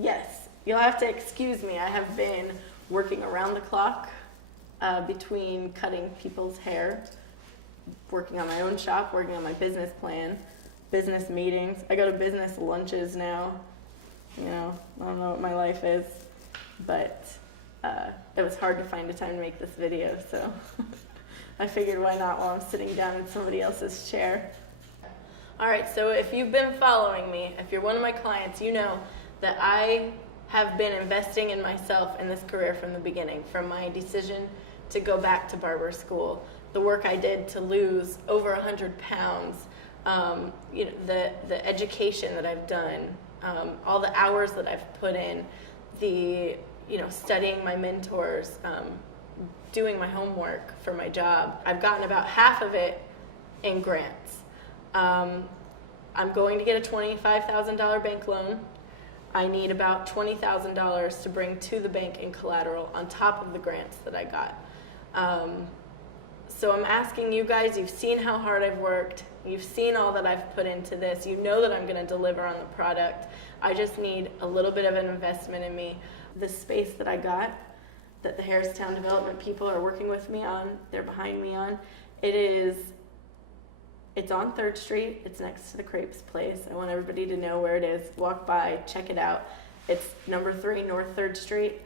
Yes, you'll have to excuse me. I have been working around the clock between cutting people's hair, working on my own shop, working on my business plan, business meetings. I go to business lunches now. You know, I don't know what my life is, but it was hard to find a time to make this video, so I figured why not while I'm sitting down in somebody else's chair. All right, so if you've been following me, if you're one of my clients, you know that I have been investing in myself in this career from the beginning, from my decision to go back to barber school, the work I did to lose over 100 pounds, you know, the education that I've done, all the hours that I've put in, studying my mentors, doing my homework for my job. I've gotten about half of it in grants. I'm going to get a $25,000 bank loan. I need about $20,000 to bring to the bank in collateral on top of the grants that I got. So I'm asking you guys, you've seen how hard I've worked, you've seen all that I've put into this, you know that I'm going to deliver on the product. I just need a little bit of an investment in me. The space that I got, that the Harristown development people are working with me on, they're behind me on, it's on 3rd Street. It's next to the Crepes place. I want everybody to know where it is. Walk by, check it out. It's number 3 North 3rd Street.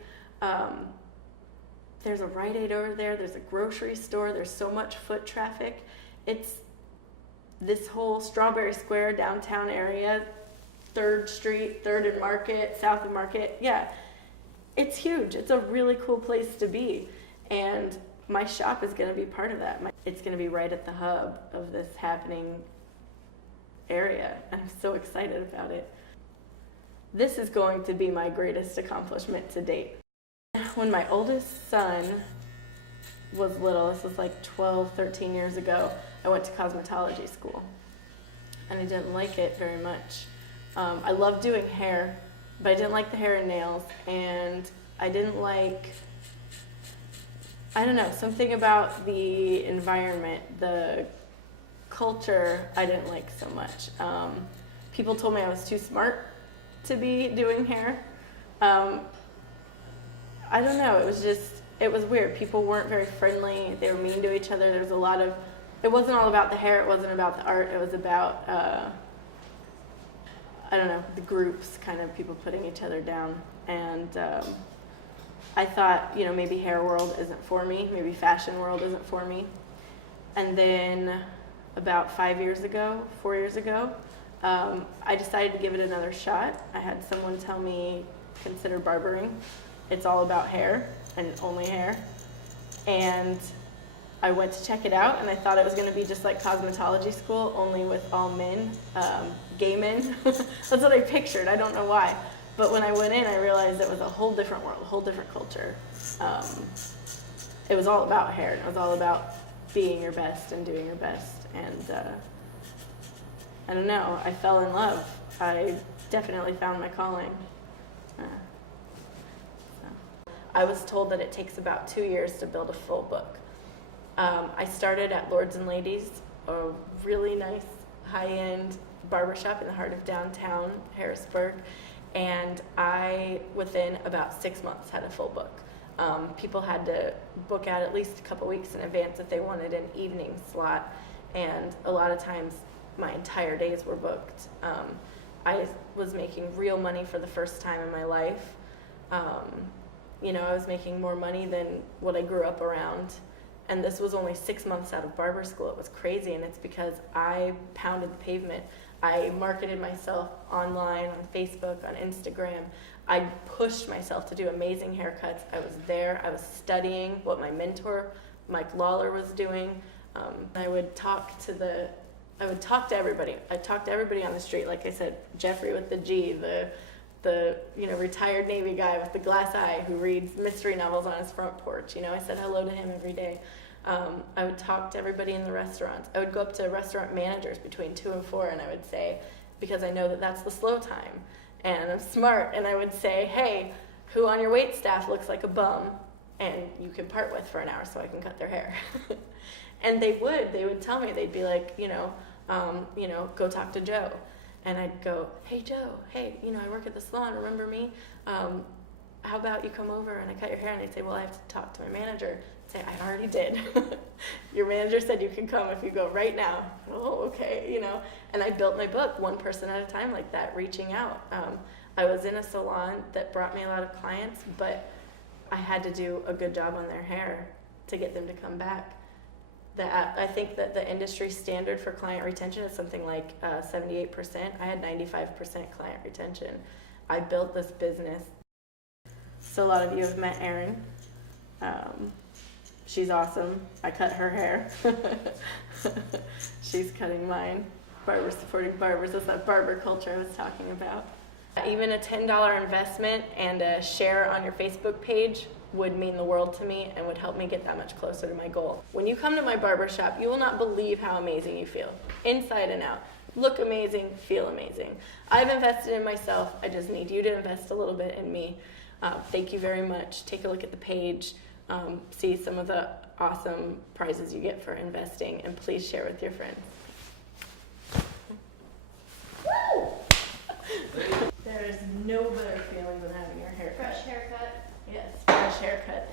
There's a Rite Aid over there. There's a grocery store. There's so much foot traffic. It's this whole Strawberry Square downtown area, 3rd Street, 3rd and Market, South of Market. Yeah, it's huge. It's a really cool place to be. And my shop is going to be part of that. It's going to be right at the hub of this happening area. I'm so excited about it. This is going to be my greatest accomplishment to date. When my oldest son was little, this was like 12, 13 years ago, I went to cosmetology school. And I didn't like it very much. I loved doing hair, but I didn't like the hair and nails. And I didn't like, I don't know, something about the environment, the culture, I didn't like so much. People told me I was too smart to be doing hair. I don't know, it was weird. People weren't very friendly, they were mean to each other. There was a lot of, it wasn't all about the hair, it wasn't about the art, it was about, I don't know, the groups, kind of people putting each other down. And I thought, you know, maybe hair world isn't for me, maybe fashion world isn't for me. And then about 4 years ago, I decided to give it another shot. I had someone tell me, consider barbering. It's all about hair and only hair. And I went to check it out, and I thought it was going to be just like cosmetology school, only with all men, gay men. That's what I pictured. I don't know why. But when I went in, I realized it was a whole different world, a whole different culture. It was all about hair, and it was all about being your best and doing your best. And I don't know, I fell in love. I definitely found my calling. I was told that it takes about 2 years to build a full book. I started at Lords and Ladies, a really nice high-end barbershop in the heart of downtown Harrisburg, and I, within about 6 months, had a full book. People had to book out at least a couple weeks in advance if they wanted an evening slot, and a lot of times my entire days were booked. I was making real money for the first time in my life. You know, I was making more money than what I grew up around. And this was only 6 months out of barber school. It was crazy, and it's because I pounded the pavement. I marketed myself online, on Facebook, on Instagram. I pushed myself to do amazing haircuts. I was there. I was studying what my mentor, Mike Lawler, was doing. I would talk to everybody. I talked to everybody on the street. Like I said, Jeffrey with the G, the retired Navy guy with the glass eye who reads mystery novels on his front porch. You know, I said hello to him every day. I would talk to everybody in the restaurants. I would go up to restaurant managers between 2 and 4, and I would say, because I know that that's the slow time, and I'm smart, and I would say, hey, who on your wait staff looks like a bum and you can part with for an hour so I can cut their hair? And they would tell me, they'd be like, go talk to Joe. And I'd go, hey Joe, hey, I work at the salon, remember me? How about you come over and I cut your hair? And they'd say, well, I have to talk to my manager. I'd say, I already did. Your manager said you can come if you go right now. Oh, okay, And I built my book one person at a time like that, reaching out. I was in a salon that brought me a lot of clients, but I had to do a good job on their hair to get them to come back. I think that the industry standard for client retention is something like 78%. I had 95% client retention. I built this business. So a lot of you have met Erin. She's awesome. I cut her hair. She's cutting mine. Barbers supporting barbers. That's that barber culture I was talking about. Even a $10 investment and a share on your Facebook page would mean the world to me and would help me get that much closer to my goal. When you come to my barbershop, you will not believe how amazing you feel, inside and out. Look amazing, feel amazing. I've invested in myself. I just need you to invest a little bit in me. Thank you very much. Take a look at the page. See some of the awesome prizes you get for investing, and please share with your friends. Woo! There is no better feeling than having your hair cut. Fresh haircut. Yes, fresh haircut.